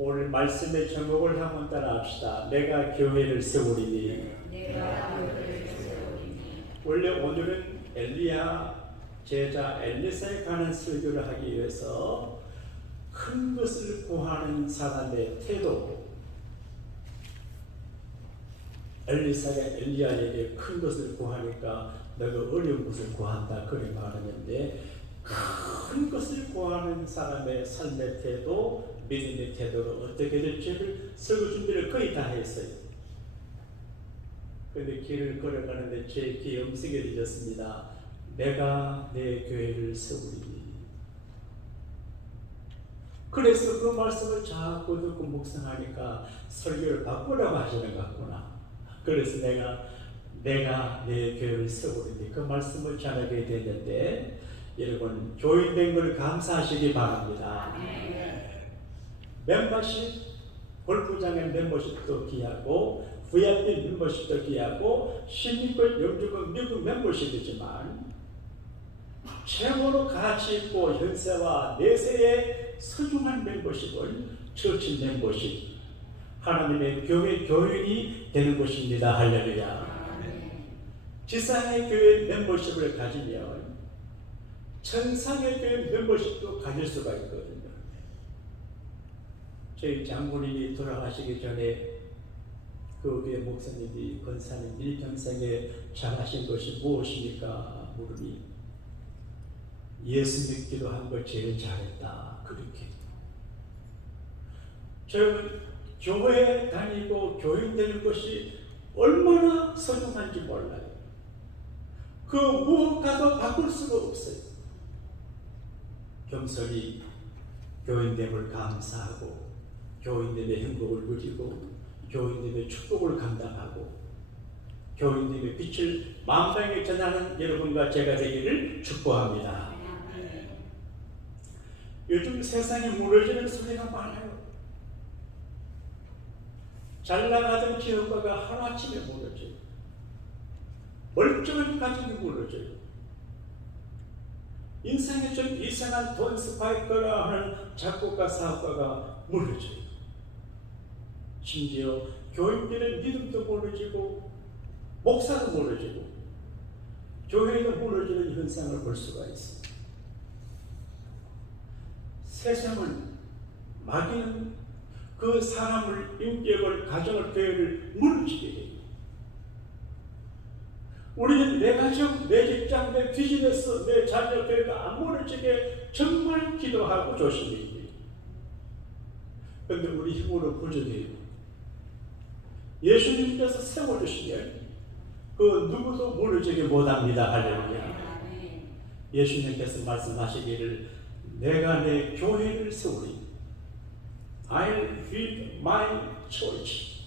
오늘 말씀의 제목을 한번 따라합시다. 내가 교회를 세우리니. 원래 오늘은 엘리야 제자 엘리사에 관한 설교를 하기 위해서 큰 것을 구하는 사람의 태도, 엘리사가 엘리야에게 큰 것을 구하니까 내가 어려운 것을 구한다 그렇게 말하는데, 큰 것을 구하는 사람의 삶의 태도, 믿음의 태도가 어떻게 될지를 설교 준비를 거의 다 했어요. 그런데 길을 걸어가는데 제 귀에 음성이 들렸습니다. 내가 내 교회를 세우리니. 그래서 그 말씀을 자꾸 듣고 묵상하니까 설교를 바꾸라고 하시는 것 같구나. 그래서 내가 내 교회를 세우리니 그 말씀을 전하게 됐는데, 여러분 교인된 걸 감사하시기 바랍니다. 멤버십, 골프장의 멤버십도 귀하고 VIP 멤버십도 귀하고 신입권, 영주권, 미국 멤버십이지만 최고로 가치 있고 현세와 내세의 소중한 멤버십은 처치 멤버십, 하나님의 교회 교인이 되는 것입니다. 할렐루야. 지상의 교회 멤버십을 가지면 천상의 교회 멤버십도 가질 수가 있거든요. 저희 장군님이 돌아가시기 전에 그 교회 목사님이 권사님 일평생에 잘하신 것이 무엇입니까? 물으니 예수 믿기로 한 걸 제일 잘했다 그렇게. 저는 교회에 다니고 교인 되는 것이 얼마나 소중한지 몰라요. 그 무엇과도 바꿀 수가 없어요. 겸손히 교인됨을 감사하고 교인됨의 행복을 누리고 교인됨의 축복을 감당하고 교인됨의 빛을 만방에 전하는 여러분과 제가 되기를 축복합니다. 요즘 세상에 무너지는 소리가 많아요. 잘 나가던 지역가가 하루아침에 무너져요. 멀쩡한 가정이 무너져요. 인생에 좀 이상한 돈 스파이커라 하는 작곡가 사업가가 무너져요. 심지어 교인들의 믿음도 무너지고 목사도 무너지고 교회도 무너지는 현상을 볼 수가 있습니다. 세상은, 마귀는 그 사람을, 인격을, 가정을, 교회를 무너지게 해요. 우리는 내 가정, 내 직장, 내 비즈니스, 내 자녀, 교회가 안 무너지게 정말 기도하고 조심해야 돼요. 그런데 우리 힘으로 부족해요. 예수님께서 세워주시면 그 누구도 무너지게 못합니다. 할렐루야. 예수님께서 말씀하시기를 내가 내 교회를 세우리. I'll build my church.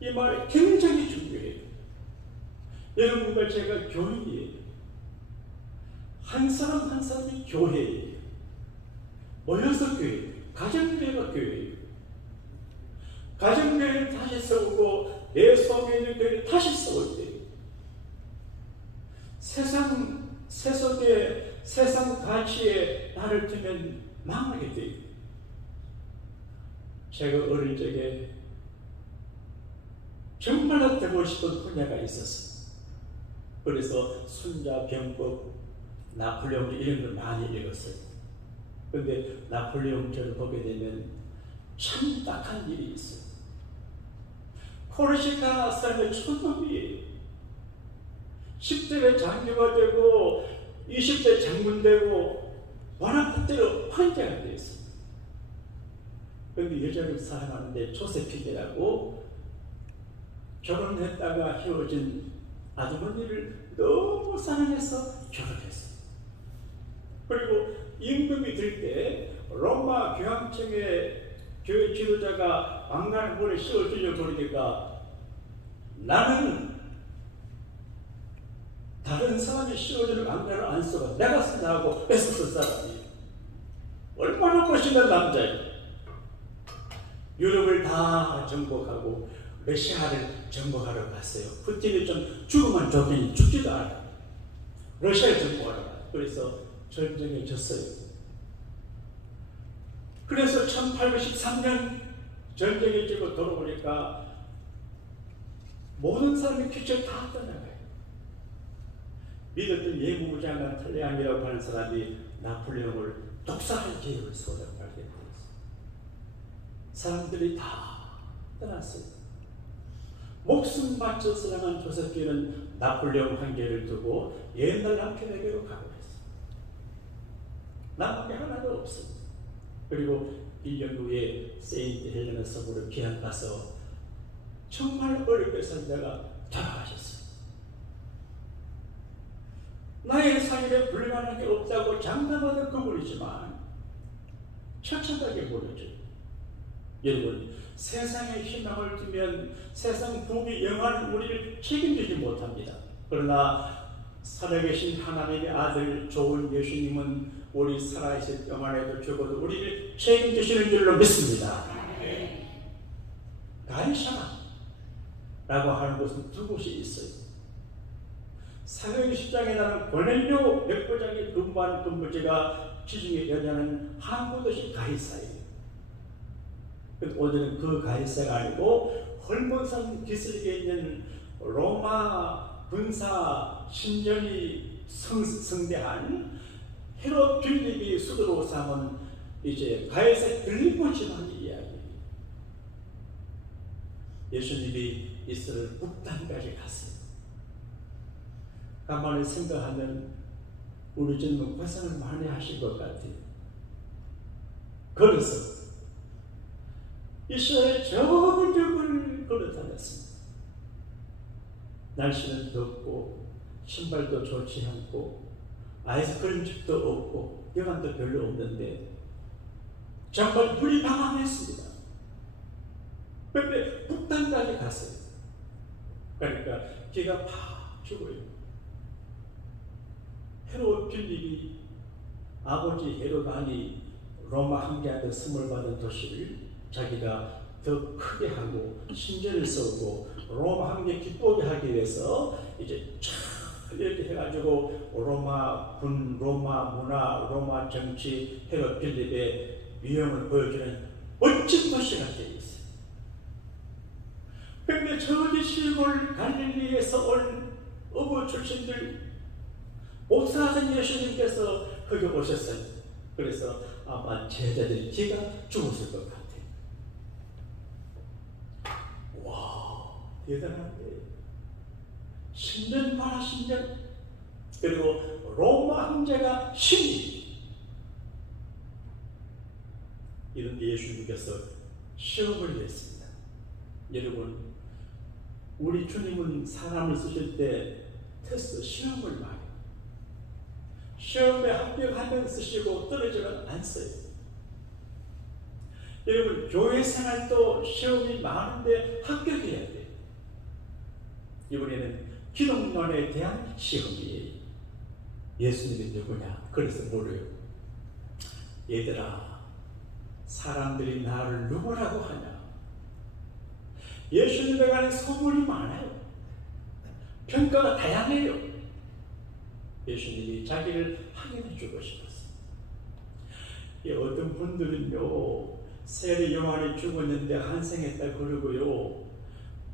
이 말이 굉장히 중요해요. 여러분과 제가 교인이에요. 한 사람 한 사람이 교회예요. 모여서 교회예요. 가정교회가 교회예요. 가정교회를 다시 세우고 내 속에 있는 교회를 다시 세울 때예요. 세속에 세상 가치에 나를 두면 망하게 돼요. 제가 어릴 적에 정말로 되고 싶은 분야가 있었어요. 그래서 순자, 병법, 나폴레옹 이런 걸 많이 읽었어요. 그런데 나폴레옹전을 보게 되면 참 딱한 일이 있어요. 코르시카 사람의 촌놈이에요. 10대에 장교가 되고 20대 장군 되고 완화뜻대로 환장이 되어 있어요. 그런데 여자를 사랑하는데 조세피게라고 결혼했다가 헤어진 아주머니를 너무 사랑해서 결혼했어요. 그리고 임금이 들 때 로마 교황청의 교회 지도자가 왕관을 볼에 씌워주려고 그러니까 나는 다른 사람이 씌워주는 왕관을 안 써가 내가 쓴다고 뺏었을 사람이 얼마나 멋있는 남자예요. 유럽을 다 정복하고 러시아를 정복하러 갔어요. 푸틴이 좀 죽으면 좋겠니 죽지도 않아요. 러시아를 정복하러 가요. 그래서 전쟁에 졌어요. 그래서 1813년 전쟁이 지고 돌아오니까 모든 사람이 기척 다 떠나가요. 믿었던 예무장관 탈레안이라고 하는 사람이 나폴레옹을 독살할 계획을 세우다고 발견되었어요. 사람들이 다 떠났어요. 목숨 바쳐 사랑한 조석기는 나폴레옹 한계를 두고 옛날 남편에게로 가고 있어요. 남은 게 하나도 없어요. 그리고 1년 후에 세인트 헬레나 성으로 귀한 가서 정말 어렵게 살다가 돌아가셨어요. 나의 삶에 불가능한 게 없다고 장담하는 그분이지만 처참하게 보여줘요. 여러분, 세상에 희망을 두면 세상 부귀 영화는 우리를 책임지지 못합니다. 그러나 살아계신 하나님의 아들 좋은 예수님은 우리 살아있을 동안에도 죽어도 우리를 책임지시는 줄로 믿습니다. 가리샤나 라고 하는 곳은 두 곳이 있어요. 사도행 10장에 나는 고넬료 백부장이 근무하는 근무지가 지중해 여자는 항구 도시 가이사예요. 오늘은 그 가이사가 아니고 헐몬산 기슭에 있는 로마 군사 신전이 성대한 헤롯 빌립이 수도로 삼은 이제 가이사 빌립보 지방의 이야기예요. 예수님이 이스라엘 북단까지 갔어요. 가만히 생각하면 우리 주님은 고생을 많이 하신 것 같아요. 걸어서 이스라엘 저글저글 걸어 다녔습니다. 날씨는 덥고 신발도 좋지 않고 아이스크림집도 없고 여관도 별로 없는데 정말 물이 방황했습니다. 그런데 북단까지 갔어요. 그러니까 기가 팍 죽어요. 헤롯 빌립이 아버지 헤롯안이 로마 황제한테 선물 받은 도시를 자기가 더 크게 하고 신전을 세우고 로마 황제 기쁘게 하기 위해서 이제 쫙 이렇게 해가지고 로마 군, 로마 문화, 로마 정치, 헤롯 빌립의 위엄을 보여주는 멋진 도시가 되어 있어요. 그런데 저기 시골 갈릴리에서 온 어부 출신들 목사하던 예수님께서 거기 오셨어요. 그래서 아마 제자들이 기가 죽었을 것 같아요. 와, 대단한데. 신전 봐라, 신전. 그리고 로마 황제가 신이. 이런 예수님께서 시험을 냈습니다. 여러분, 우리 주님은 사람을 쓰실 때 테스트 시험을 많이 해요. 시험에 합격하면 쓰시고 떨어지면 안 써요. 여러분, 교회 생활도 시험이 많은데 합격해야 돼요. 이번에는 기독론에 대한 시험이에요. 예수님이 누구냐? 그래서 물어요. 얘들아, 사람들이 나를 누구라고 하냐? 예수님에 관한 소문이 많아요. 평가가 다양해요. 예수님이 자기를 확인해 주고 싶었어요. 어떤 분들은요, 세례 요한이 죽었는데 환생했다 그러고요,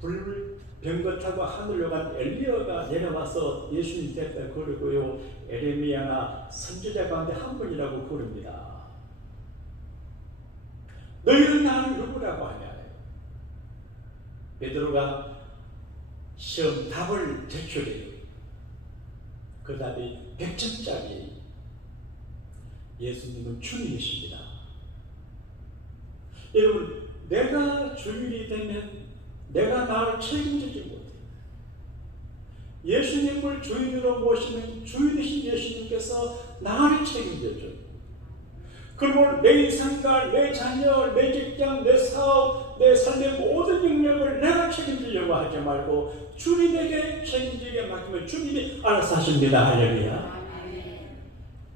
불병거 타고 하늘로 간 엘리야가 내려와서 예수님 됐다 그러고요, 에레미야나 선지자 가운데 한 분이라고 부릅니다. 너희는 나를 누구라고 하냐? 베드로가 시험 답을 제출해요. 그 답이 100점짜리. 예수님은 주님이십니다. 여러분, 내가 주인이 되면 내가 나를 책임지지 못해요. 예수님을 주인으로 모시는 주인이신 예수님께서 나를 책임져줘요. 그리고 내 인생과 내 자녀, 내 직장, 내 사업, 내 삶의 모든 영역을 내가 책임지려고 하지 말고 주님에게 책임지게 맡기면 주님이 알아서 하십니다. 할렐루야.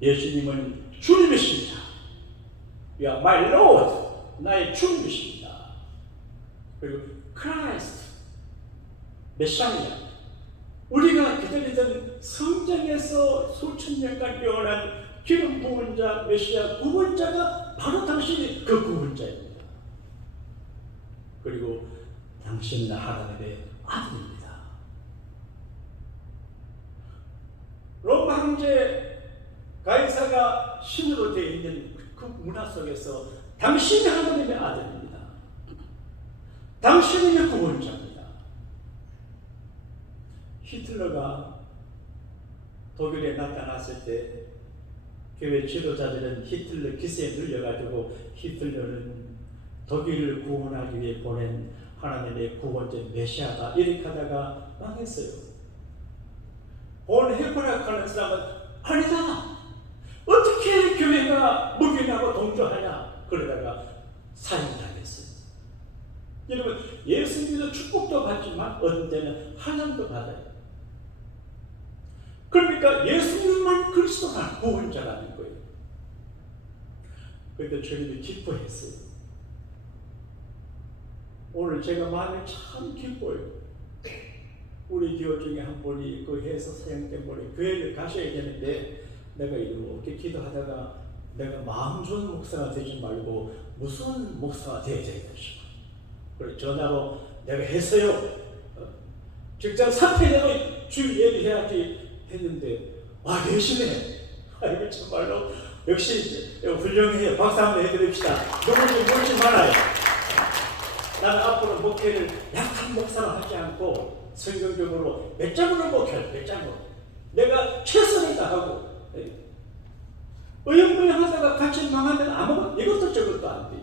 예수님은 주님이십니다. You are my Lord. 나의 주님이십니다. 그리고 Christ, 메시아. 우리가 기다리던 성전에서 수천 년간 영원한 기름 부은 자, 메시아 구원자가 바로 당신이 예수님이 그 구원자입니다. 그리고 당신은 하나님의 아들입니다. 로마 황제 가이사가 신으로 되어 있는 그 문화 속에서 당신이 하나님의 아들입니다. 당신이 구원자입니다. 히틀러가 독일에 나타났을 때 교회 지도자들은 히틀러 기세에 눌려가지고 히틀러는 독일을 구원하기 위해 보낸 하나님의 구원자 메시아다 이렇게 하다가 망했어요. 본 헤브라카는 사람은 아니다. 어떻게 교회가 묵인하고 동조하냐 그러다가 사형당했어요. 여러분 예수님도 축복도 받지만 어떤 때는 환난도 받아요. 그러니까 예수님만 그리스도가 구원자라는 거예요. 그런데 주님이 기뻐했어요. 오늘 제가 마음이 참 기뻐요. 우리 교회 중에 한 분이 그 해서 사형 때문에 교회를 가셔야 되는데 내가 이렇게 기도하다가 내가 마음 좋은 목사가 되지 말고 무슨 목사가 되어야 되겠습니까? 그래 전화로 내가 했어요. 직장 사퇴되면 주 예비해야지 했는데 와 열심히 해. 이거 정말로 역시 훌륭해요. 박수 한번 해드립시다. 누구든지 물지 말아요. 나는 앞으로 목회를 약한 목사로 하지 않고 성경적으로 몇 장으로 목회할 몇 장으로 내가 최선을 다하고 의형부영하다가 같이 망하면 아무것도 이것도 저것도 안 돼.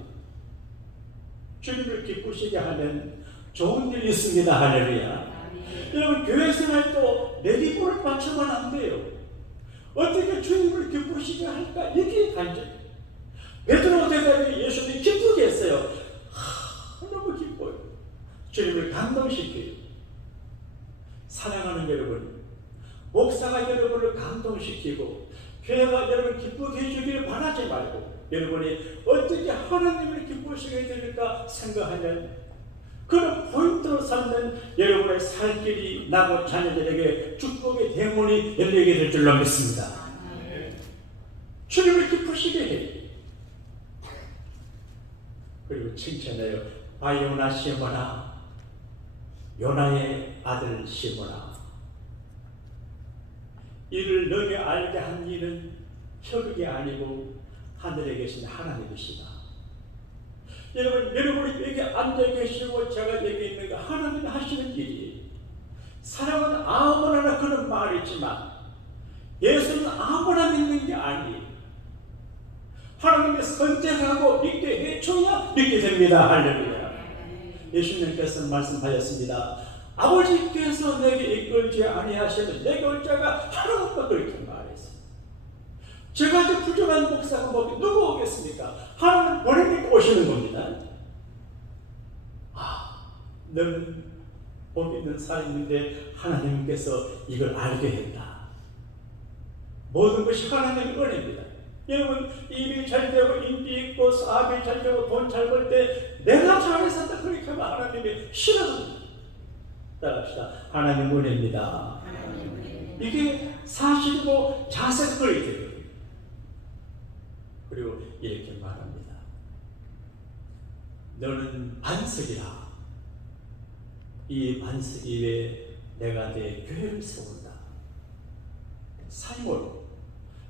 주님을 기쁘시게 하면 좋은 일이 있습니다. 할렐루야. 여러분 교회 생활도 내 기쁨을 맞춰만 안 돼요. 어떻게 주님을 기쁘시게 할까? 이게 관점. 베드로 대답이 예수님이 기쁘게 했어요. 너무 기뻐요. 주님을 감동시켜요. 사랑하는 여러분, 목사가 여러분을 감동시키고 교회가 여러분 기쁘게 해주기를 바라지 말고 여러분이 어떻게 하나님을 기쁘시게 될까 생각하면 그런 포인트로 삼는 여러분의 살 길이 나고 자녀들에게 축복의 대문이 열리게 될 줄로 믿습니다. 주님을 기쁘시게 해요. 그리고 칭찬해요. 바요나 시모나, 요나의 아들 시모나. 이를 너에게 알게 한 이는 혈육이 아니고 하늘에 계신 하나님이시다. 여러분, 여러분이 여기 앉아 계시고 제가 여기 있는 거 하나님이 하시는 일이에요. 사람은 아무나 그런 말이 있지만 예수는 아무나 믿는 게 아니에요. 하나님의 선택하고 믿게 해줘야 믿게 됩니다. 할렐루야. 예수님께서 말씀하셨습니다. 아버지께서 내게 이끌지 아니하시면 내게 올 자가 하나도 없다 그렇게 말했어요. 제가 이제 부족한 목사가 보면 누구 오겠습니까? 하나님 보내니까 오시는 겁니다. 너는 복 있는 사람인데 하나님께서 이걸 알게 했다. 모든 것이 하나님의 은혜입니다. 여러분 일이 잘 되고 인기 있고 사업이 잘 되고 돈 잘 벌 때 내가 잘했었다 그렇게 하면 하나님이 싫어합니다. 따라합시다. 하나님 은혜입니다. 이게 사실이고 자색거리 돼요. 그리고 이렇게 말합니다. 너는 반석이라. 이 반석 위에 내가 내 교회를 세운다. 사이몬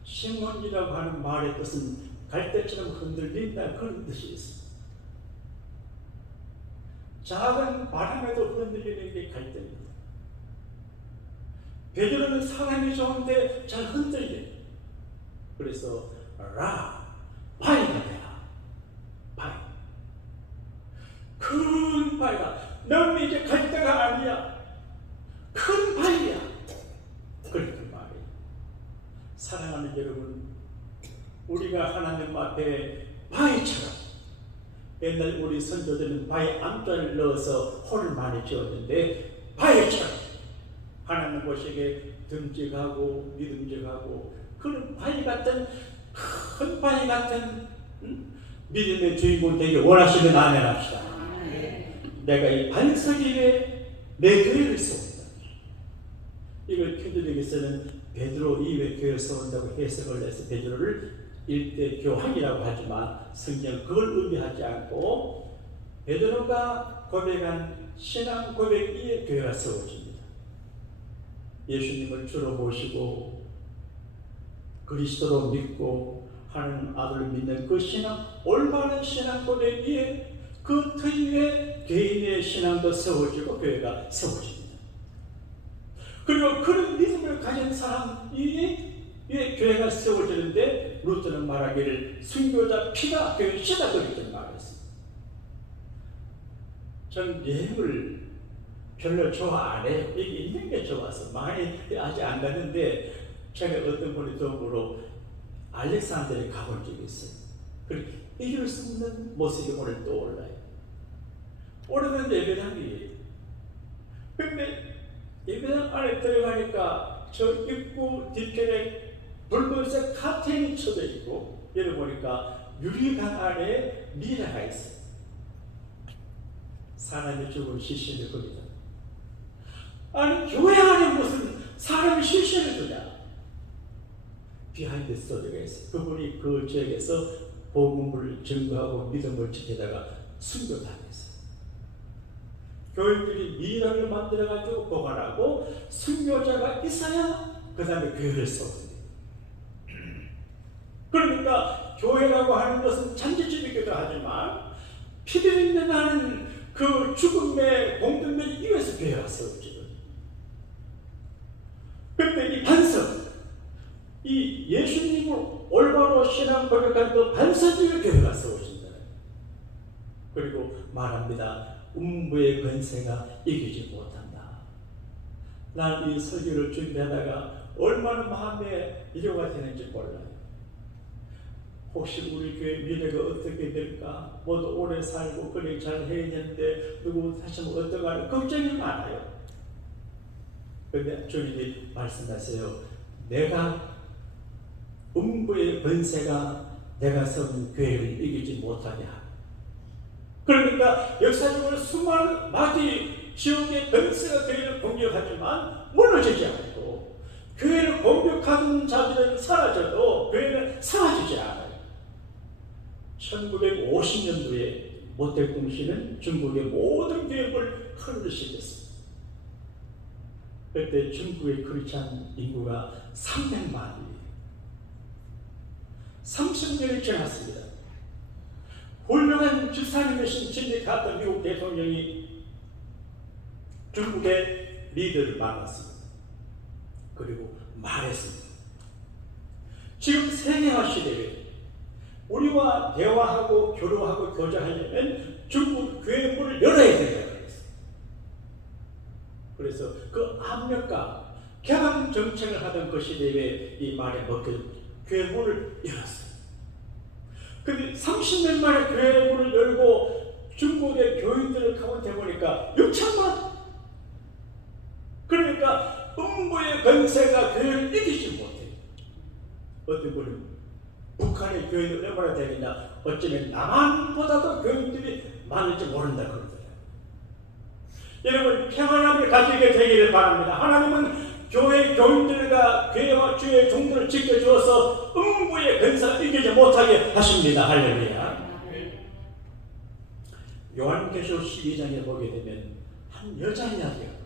시몬이라고 하는 말의 뜻은 갈대처럼 흔들린다 그런 뜻이 있습니다. 작은 바람에도 흔들리는 게 갈대입니다. 베드로는 사람이 좋은데 잘 흔들려. 그래서 바위가 되라. 바위. 큰 바위가. 너는 이제 갈대가 아니야. 큰 바위야. 그렇게 말해요. 사랑하는 여러분, 우리가 하나님 앞에 바위처럼 옛날 우리 선조들은 바위 암자를 넣어서 홀을 많이 지었는데 바위처럼 하나님 보시기에 듬직하고 믿음직하고 그런 바위 같은 큰 바위 같은 믿음의 주인공 되기 원하시면 아멘 합시다. 내가 이 반석 위에 내 교회를 세운다. 이걸 표준에게서는 베드로 이외 교회를 세운다고 해석을 해서 베드로를 일대 교황이라고 하지만 성경 그걸 의미하지 않고 베드로가 고백한 신앙 고백 위에 교회가 세워집니다. 예수님을 주로 모시고 그리스도로 믿고 하나님 아들을 믿는 그 신앙, 올바른 신앙 고백 위에 그 틀 위에 개인의 신앙도 세워지고 교회가 세워집니다. 그리고 그런 믿음을 가진 사람 위에 교회가 세워지는데 루터는 말하기를 순교자 피가 교회 씨다 그렇게 말했습니다. 전 여행을 별로 좋아 안 해요. 여기 있는 게 좋아서 많이 아직 안 갔는데 제가 어떤 분이 도움으로 알렉산드리아에 가본 적이 있어요. 그렇게 이길 수 없는 모습이 오늘 떠올라요. 오래된 예배당이에요. 근데 예배당 안에 들어가니까 저 입구 뒤편에 붉은색 카텐이 쳐져 있고 열어보니까 유리관 안에 미라가 있어요. 사람이 죽은 시신을 거기다. 아니 교회 안에 무슨 사람이 시신을 두냐? 비하인드 스토리가 있어요. 그분이 그 지역에서 복음을 증거하고 믿음을 지키다가 순교당했어요. 교인들이 미라를 만들어가지고 보관하고 순교자가 있어야 그 다음에 교회를 세워요. 그러니까 교회라고 하는 것은 잔치집이기도 하지만 피비린내 나는 그 죽음의 공동체를 이어서 교회가 세워지거든요. 그런데 이 반석, 이 예수님을 올바로 신앙 고백한 그 반석을 교회가 세워진다. 그리고 말합니다. 음부의 권세가 이기지 못한다. 난 이 설교를 준비하다가 얼마나 마음에 위로가 되는지 몰라요. 혹시 우리 교회 미래가 어떻게 될까? 모두 오래 살고 그래 잘 해야 되는데 누구 하시면 어떡하나 걱정이 많아요. 그런데 주님이 말씀하세요. 내가 음부의 권세가 내가 세운 교회를 이기지 못하냐. 그러니까 역사적으로 수많은 마귀 지옥의 권세가 교회를 공격하지만 무너지지 않고 교회를 공격하는 자들은 사라져도 교회는 사라지지 않아요. 1950년도에 모택동 씨는 중국의 모든 교육을 흐르시켰습니다. 그때 중국의 크리스찬 인구가 300만이에요. 30년이 지났습니다. 훌륭한 집사님이신 진리 카터 미국 대통령이 중국의 리더를 만났습니다. 그리고 말했습니다. 지금 세계화 시대에 우리와 대화하고 교류하고 교제하려면 중국 교회 문을 열어야 된다고 그랬어요. 그래서 그 압력과 개방 정책을 하던 그 시대에 이 말에 먹혀 교회 문을 열었어요. 근데 30년 만에 교회 문을 열고 중국의 교인들을 가운데 보니까 6천만. 그러니까 음부의 권세가 교회를 이기지 못해요. 어떤 분은 북한의 교인들 얼마나 되겠냐, 어쩌면 남한보다도 교인들이 많을지 모른다 그러더라고요. 여러분 평안함을 가지게 되기를 바랍니다. 하나님은 교회 교인들과 교회와 주의 종들을 지켜주어서 음부의 권세를 이기지 못하게 하십니다. 할렐루야. 요한계시록 12장에 보게 되면 한 여자 이야기가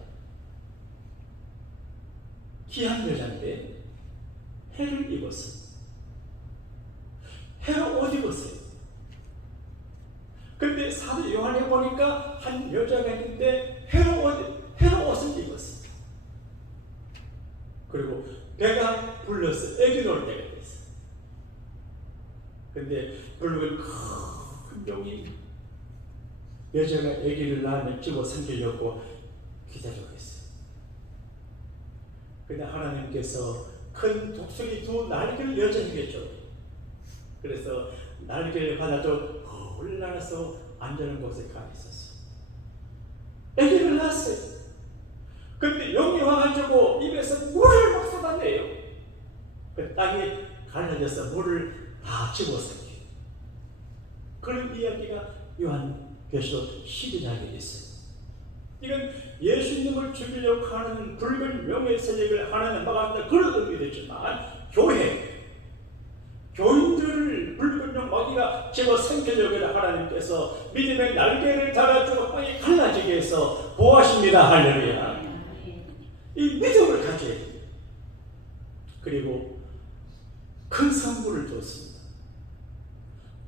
귀한 여자인데 해를 입었어요. 해를 옷 입었어요. 근데 사도 요한에 보니까 한 여자가 있는데 해를 옷을 입었어요. 그리고 배가 불렀어요. 애기 놓을 때가 됐어요. 근데 불룩은 큰 종이 여자가 애기를 낳으면 집어 삼키려고 기다리고 있어요. 근데 하나님께서 큰 독수리 두 날개를 여자에게 줘. 그래서 날개를 받아도 올라가서 안전한 곳에 가 있었어. 애기를 낳았어요. 근데 용이 와가지고 입에서 물을 막 쏟아내요. 그 땅이 갈라져서 물을 다 집어삼켜요. 그런 이야기가 요한계시록 12장에 있어요. 이건 예수님을 죽이려고 하는 붉은 명예 세력을 하나님 막았다 그런 의미도 있지만 교인들을 바퀴가 집어 삼키려고 하나님께서 믿음의 날개를 달아주고 빵이 갈라지게 해서 보호하십니다. 할렐루야. 이 믿음을 가져야 됩니다. 그리고 큰 선물을 줬습니다.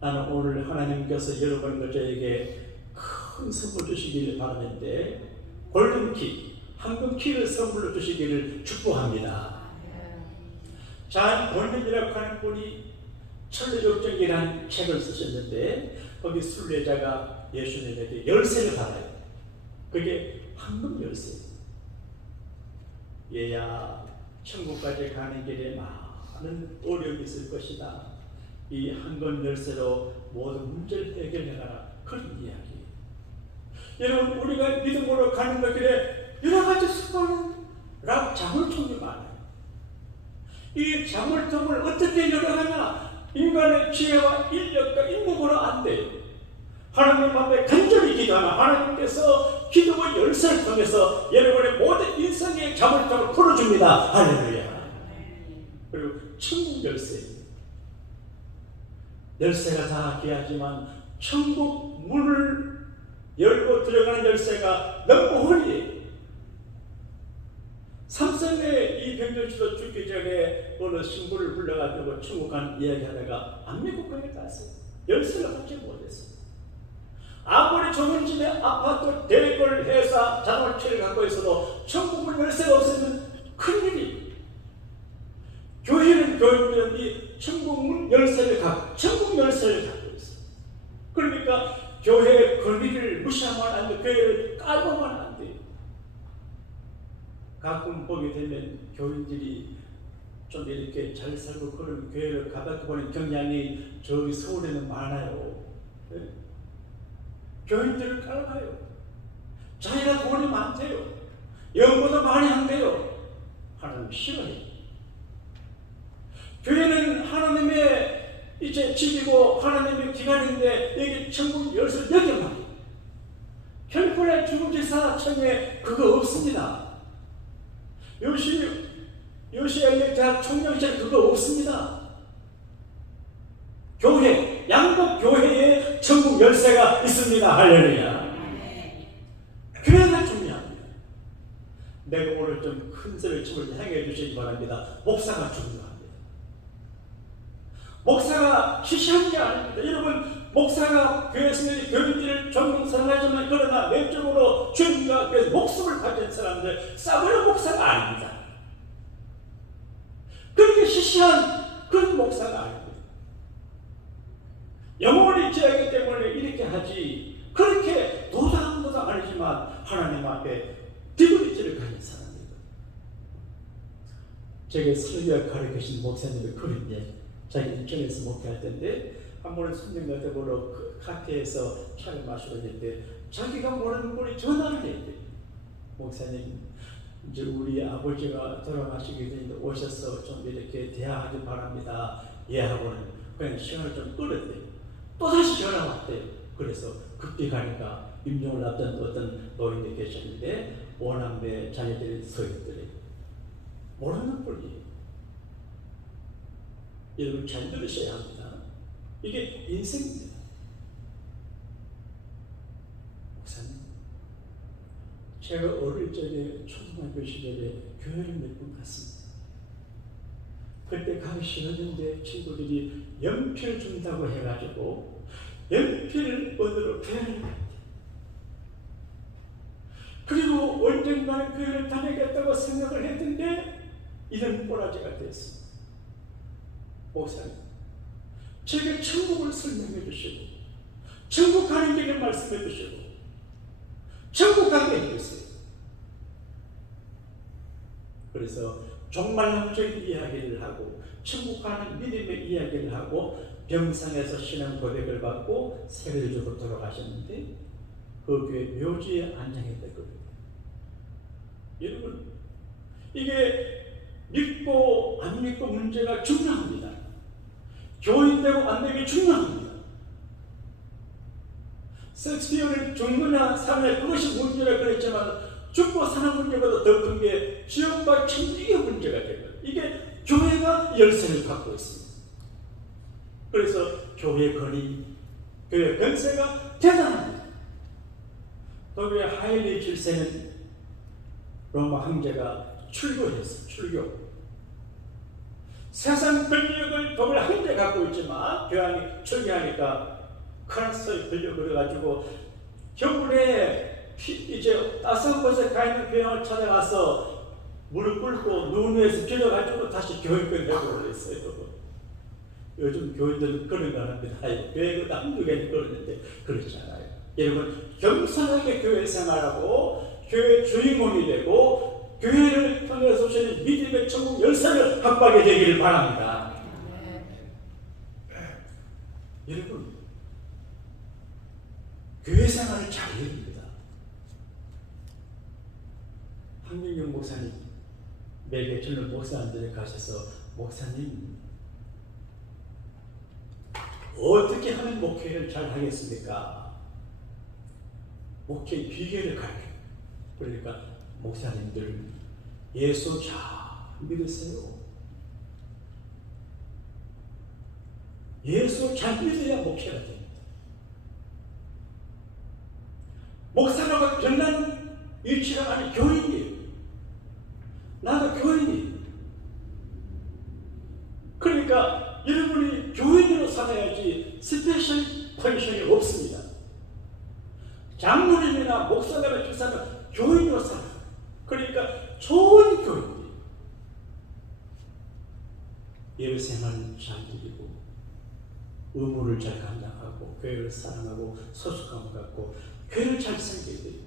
나는 오늘 하나님께서 여러분과 저에게 큰 선물 주시기를 바라는데 골든키, 황금키를 선물로 주시기를 축복합니다. 잔 본인이라고 하는 분이 천리역정이라는 책을 쓰셨는데 거기 순례자가 예수님에게 열쇠를 받아요. 그게 황금 열쇠. 얘야, 천국까지 가는 길에 많은 어려움이 있을 것이다. 이 황금 열쇠로 모든 문제를 해결해가라. 그런 이야기. 여러분, 우리가 믿음으로 가는 것 길에 여러 가지 수많은 자물통이 많아요. 이 자물통을 어떻게 열어가냐? 인간의 지혜와 인력과 인목으로 안 돼요. 하나님 앞에 간절히 기도하면 하나님께서 기도의 열쇠를 통해서 여러분의 모든 인생의 자물통을 풀어줍니다. 할렐루야. 그리고 천국 열쇠. 열쇠가 다 귀하지만 천국 문을 열고 들어가는 열쇠가 너무 허리에. 삼성의 이 병정치도 죽기 전에 어느 신부를 불러가지고 천국 가는 이야기하다가 안 믿고 거기 갔어요. 열쇠를 받지 못했어요. 아무리 좋은 집에 아파트, 대걸, 회사, 자동차를 갖고 있어도 천국문 열쇠가 없으면 큰일이. 교회는 교인들이 천국문 열쇠를 갖고 천국 열쇠를 갖고 있어요. 그러니까 교회의 권위를 무시하면 안 돼. 교회를 깔보면 안 돼. 가끔 보게 되면 교인들이 좀 이렇게 잘 살고 그런 교회를 가볍게 보는 경향이 저기 서울에는 많아요. 네? 교인들을 깔아요. 자기가 돈이 많대요. 연구도 많이 한대요. 하나님 싫어요. 교회는 하나님의 이제 집이고 하나님의 기관인데 여기 천국 열쇠를 여겨만 결국에 주지사 청에 그거 없습니다. 요시엘리 대학 총영실 그거 없습니다. 교회, 양국 교회에 천국 열쇠가 있습니다. 할렐루야. 교회가 중요합니다. 내가 오늘 좀 큰 소리를 춤을 행해 주시기 바랍니다. 목사가 중요합니다. 목사가 시시한 게 아닙니다. 여러분, 목사가 교회에서 교인들을 존경 사랑하지만 그러나 내적으로 주님과 그 목숨을 가진 사람들 싸구려 목사가 아닙니다. 그렇게 시시한 그런 목사가 아닙니다. 영혼이 지하기 때문에 이렇게 하지 그렇게 도당도 아니지만 하나님 앞에 디그니티를 가진 사람입니다. 제게 설교 가르치신 목사님이 그런데 자기 인천에서 목회할 때인데 한 번은 손님한테 보러 카페에서 차를 마시러 갔는데 자기가 모르는 분이 전화를 했대. 목사님, 이제 우리 아버지가 돌아가시게 되는데 오셔서 좀 이렇게 대화하기 바랍니다. 예 하고는 그냥 시간을 좀 끌었대. 또 다시 전화 왔대. 그래서 급히 가니까 임종을 앞둔 어떤 노인이 계셨는데 오남매 자녀들이 서 있더래. 모르는 분이. 여러분 잘 들으셔야 합니다. 이게 인생입니다. 목사님, 제가 어릴 적에 초등학교 시절에 교회를 몇 번 갔습니다. 그때 가기 싫었는데 친구들이 연필 준다고 해가지고 연필 얻으러 교회를 갔대. 그리고 언젠가는 교회를 다니겠다고 생각을 했는데 이런 꼬라지가 됐습니다. 목사님, 제게 천국을 설명해 주시고 천국 가는 길을 말씀해 주시고 천국 가게 해주세요. 그래서 종말론적인 이야기를 하고 천국 가는 믿음의 이야기를 하고 병상에서 신앙 고백을 받고 세례를 주고 돌아가셨는데 그 교회 묘지에 안장했다거든요. 여러분, 이게 믿고 안 믿고 문제가 중요합니다. 교인되고 안 되기 중요합니다. 섹스피어는 죽느냐 사느냐 그것이 문제라 그랬지만 죽고 사는 문제보다 더 큰 게 지옥과 천국 이게 문제가 되거든요. 이게 교회가 열쇠를 갖고 있습니다. 그래서 교회 건이, 교회 건세가 대단합니다. 독일의 하일리 질세는 로마 황제가 출교했어. 출교. 세상 권력을 독일 황제 갖고 있지만 교황이 출교하니까 프랑스의 권력을 가지고 겨울에 이제 따스한 곳에 가 있는 교황을 찾아가서 무릎 꿇고 눈 위에서 빌어가지고 다시 교회권 내고 그랬어요. 요즘 교회들은 그런 거 합니다. 교회가 한두 개는 그러는데 그렇지 않아요. 여러분, 겸손하게 교회 생활하고 교회 주인공이 되고 교회를 통해서 오시는 믿음의 천국 열쇠를 확보하게 되기를 바랍니다. 여러분, 교회 생활을 잘 해야 됩니다. 황민경 목사님, 매개 젊은 목사님들에 가셔서 목사님 어떻게 하면 목회를 잘 하겠습니까? 목회 비결을 가르쳐. 그러니까 목사님들 예수 잘 믿으세요. 예수 잘 믿어야 목회가 됩니다. 목사라고 별난 위치가 아니 교인이에요. 나도 교인이에요. 그러니까 여러분이 교인으로 살아야지 스페셜 포지션이 없습니다. 장로님이나 목사나 교사는 교인으로 살아요. 그러니까 좋은 교인들. 예배 생활을 잘 드리고 의무를 잘 감당하고 교회를 사랑하고 소속감을 갖고 교회를 잘 섬겨야 돼요.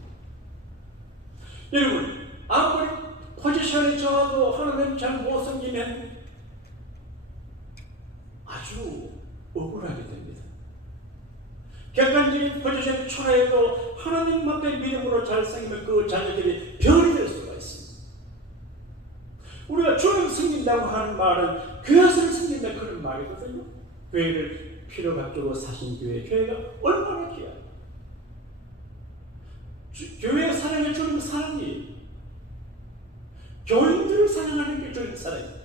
여러분, 아무리 포지션이 좋아도 하나님 잘 못 섬기면 아주 억울하게 됩니다. 객관적인 포지션이 초라해도 하나님만의 믿음으로 잘 섬기면 그 자녀들이 별이 될 수가 있습니다. 우리가 주를 섬긴다고 하는 말은 그것을 섬긴다 그런 말이거든요. 교회를 필요 갖추고 사신 교회가 얼마나 귀해요. 교회 사랑해 주는 사랑이 교인들을 사랑하는 게 주는 사랑이에요.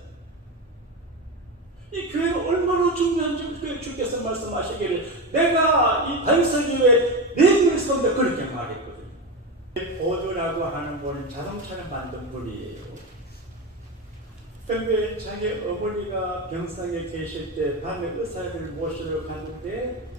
이 교회가 얼마나 중요한지 주께서 말씀하시기를 내가 이 단서교회 내부를 썼는데 그렇게 말했거든요. 보드라고 하는 분은 자동차를 만든 분이에요. 그런데 자기 어머니가 병상에 계실 때 밤에 의사를 모시러 갔는데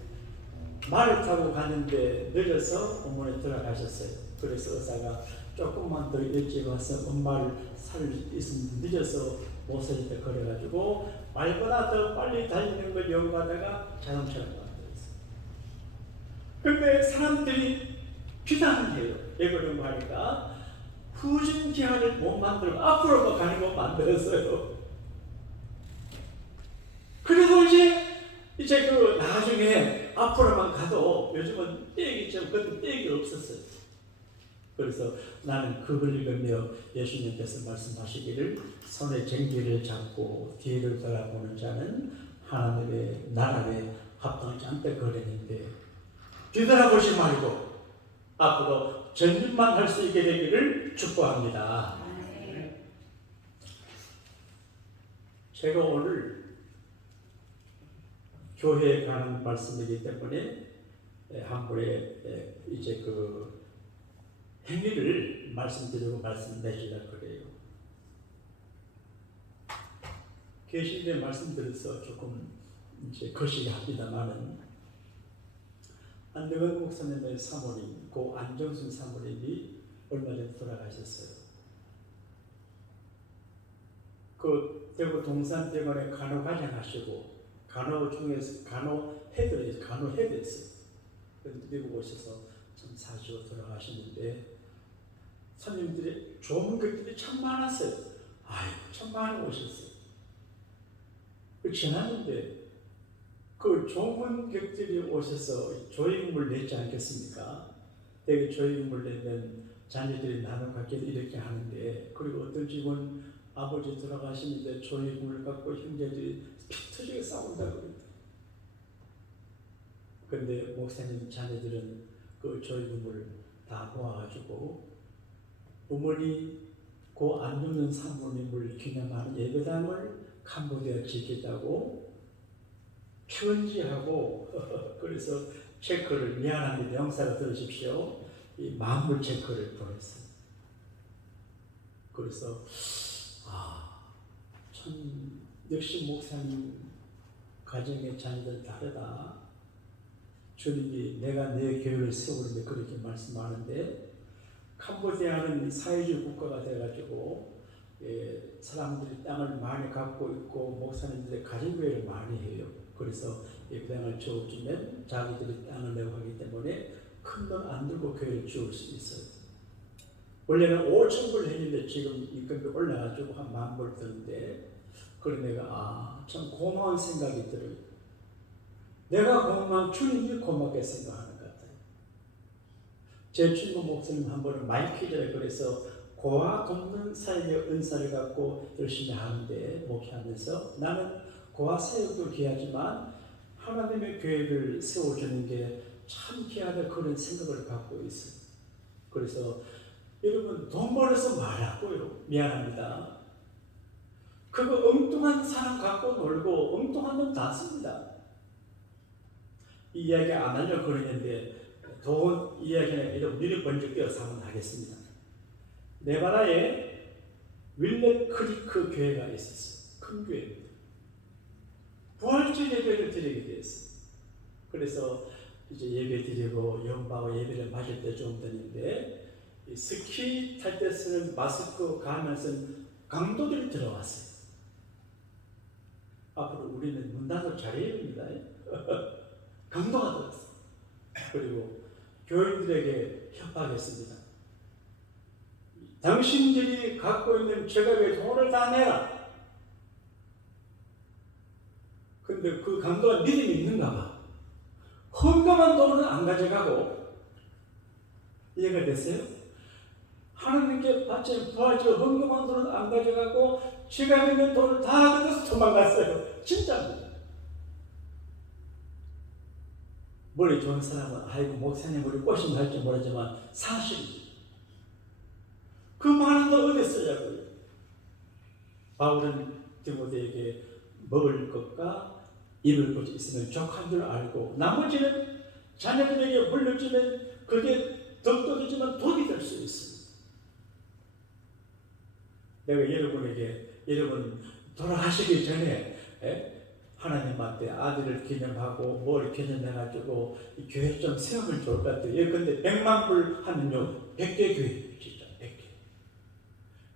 말을 타고 갔는데 늦어서 어머니 돌아가셨어요. 그래서 의사가 조금만 더 일찍 와서 엄마를 살릴 수 있으면 늦어서 모서리에 걸어가지고 말보다 더 빨리 달리는 걸 연구하다가 자동차를 만들었어요. 그런데 사람들이 비난을 해요. 왜 그런가 하니까 후진 기아를 못 만들고 앞으로만 가는 거 만들었어요. 그래서 이제 그 나중에 앞으로만 가도 요즘은 떼기 좀 그때 떼기 없었어요. 그래서 나는 그걸 읽으며 예수님께서 말씀하시기를 손에 쟁기를 잡고 뒤를 돌아보는 자는 하나님의 나라에 합당하지 않다 그랬는데 뒤돌아보지 말고 앞으로 전진만 할 수 있게 되기를 축복합니다. 제가 오늘 교회에 관한 말씀이기 때문에 한 번에 이제 그 행위를 말씀드리고 말씀내주려 그래요. 계신데 말씀드려서 조금 이제 거시기 합니다만은 안대건 목사님의 사모님, 고 안정순 사모님이 얼마 전에 돌아가셨어요. 그 대구 동산병원에 간호과장 하시고 간호 중에서 간호헤드였어요. 그런데 미국 오셔서 참 사시고 돌아가셨는데 손님들이 좋은 것들이 참 많았어요. 아이고 참 많이 오셨어요. 그 지났는데 그 좋은 객들이 오셔서 조의금을 냈지 않겠습니까? 대개 조의금을 내면 자녀들이 나눠 갖기를 이렇게 하는데, 그리고 어떤 집은 아버지 돌아가시는데 조의금을 갖고 형제들이 피 터지게 싸운다 그럽니다. 그런데 목사님 자녀들은 그 조의금을 다 모아가지고 어머니 고 안정년 사모님을 기념하는 예배당을 캄보디아에 짓겠다고 편지하고 그래서 체크를 미안합니다. 영사가 들으십시오. 이 만물 체크를 보냈어요. 그래서 참 역시 목사님 가정의 자녀들 다르다. 주님이 내가 내 교회를 세우는데 그렇게 말씀하는데 캄보디아는 사회주의 국가가 돼가지고 사람들이 땅을 많이 갖고 있고 목사님들의 가정교회를 많이 해요. 그래서 이 땅을 주어주면 자기들이 땅을 내고 하기 때문에 큰 돈 안 들고 교회를 지을 수 있어요. 원래는 5,000불 했는데 지금 임금이 올라가지고 한 10,000불 드는데 그래 내가 참 고마운 생각이 들어요. 내가 고마운 주님이 고맙게 생각하는 것 같아요. 제 친구 목사님 한 번은 마이키즈에 그래서 고아 돕는 사역의 은사를 갖고 열심히 하는데 목회하면서 나는 고아 사역도 귀하지만 하나님의 교회를 세워주는 게 참 귀하다 그런 생각을 갖고 있어요. 그래서 여러분 돈 벌어서 말하고요. 미안합니다. 그거 엉뚱한 사람 갖고 놀고 엉뚱한 놈 다 씁니다. 이 이야기 안 하려고 그러는데 돈 이야기는 이런 미리 먼저 끼어서 한번 하겠습니다. 네바다에 윌렛 크리크 교회가 있었어요. 큰 교회입니다. 부활절 예배를 드리게 되었어요. 그래서 이제 예배 드리고 연방과 예배를 마실 때 좀 되는데 스키 탈 때 쓰는 마스크 가면서 강도들이 들어왔어요. 앞으로 우리는 문 닫을 자리입니다. 강도가 들어왔어요. 그리고 교인들에게 협박했습니다. 당신들이 갖고 있는 제각의 돈을 다 내라. 근데 그 강도가 믿음이 있는가 봐. 헌금한 돈은 안 가져가고, 이해가 됐어요? 하나님께 바친 부활절 헌금한 돈은 안 가져가고 제가 있는 돈을 다 가져서 도망갔어요. 진짜입니다. 머리 좋은 사람은 아이고 목사님 우리 꼬신다 할지 모르지만 사실입니다. 그 많은 돈 어디 쓰냐고요. 바울은 디모데에게 먹을 것과 입을 것 있으면 족한 줄 알고 나머지는 자녀들에게 물려주면 그게 덕덕이지만 돈이 될 수 있습니다. 내가 여러분 돌아가시기 전에 하나님한테 아들을 기념하고 뭘 기념해가지고 이 교회 좀 세우면 좋을 것 같아요. 근데 100만 불 하면요 100개 교회 진짜 100개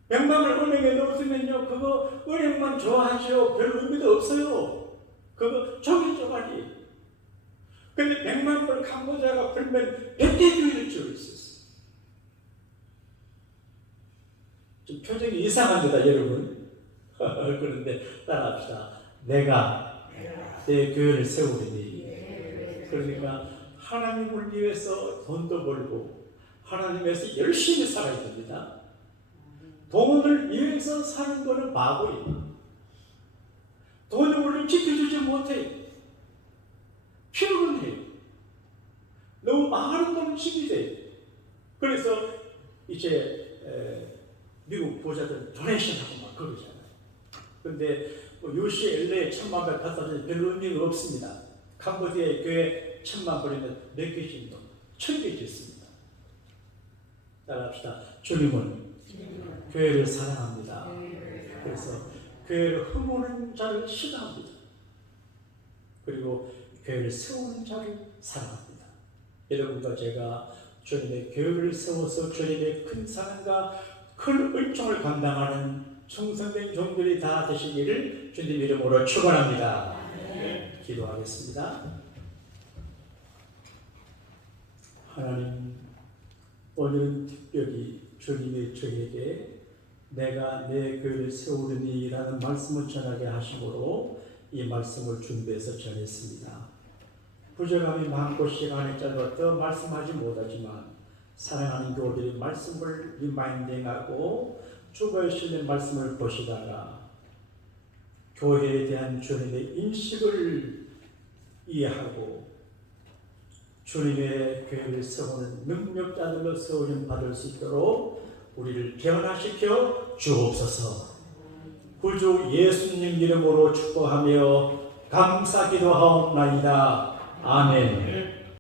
100만 불 은행에 넣으시면요 그거 은행만 좋아하죠. 별 의미도 없어요. 그거 종이 쪼가리. 근데 100만 불 캄보디아가 벌면 100개 교회를 지을 수 있어요. 좀 표정이 이상합니다, 여러분. 그런데 따라합시다. 내가 내 교회를 세우리니. 그러니까 하나님을 위해서 돈도 벌고 하나님 위해서 열심히 살아야 됩니다. 돈을 위해서 사는 거는 바보예요. 돈이 우리를 지켜주지 못해요. 필요는 해요. 너무 많은 돈을 집이 돼요. 그래서 이제 미국 부자들 도네이션하고 막 그러잖아요. 근데 UCLA에 1,000만 불 갖다 주면 별 의미가 없습니다. 캄보디아의 교회 1,000만 불이면 몇 개씩 1,000개 짓습니다. 따라합시다. 주님은 교회를 사랑합니다. 그래서 교회를 흠모는 자를 싫어합니다. 그리고 교회를 세우는 자를 사랑합니다. 여러분과 제가 주님의 교회를 세워서 주님의 큰 사랑과 큰 은총을 감당하는 충성된 종들이 다 되시기를 주님 이름으로 축원합니다. 기도하겠습니다. 하나님, 오늘은 특별히 주님이 저에게 내가 내 교회를 세우리니 라는 말씀을 전하게 하심으로 이 말씀을 준비해서 전했습니다. 부족함이 많고 시간이 짧아서 말씀하지 못하지만 사랑하는 교우들이 말씀을 리마인딩하고 주보에 실린 말씀을 보시다가 교회에 대한 주님의 인식을 이해하고 주님의 교회를 세우는 능력자들로 세우림 받을 수 있도록 우리를 변화시켜 주옵소서. 구주 예수님 이름으로 축복하며 감사기도 하옵나이다. 아멘.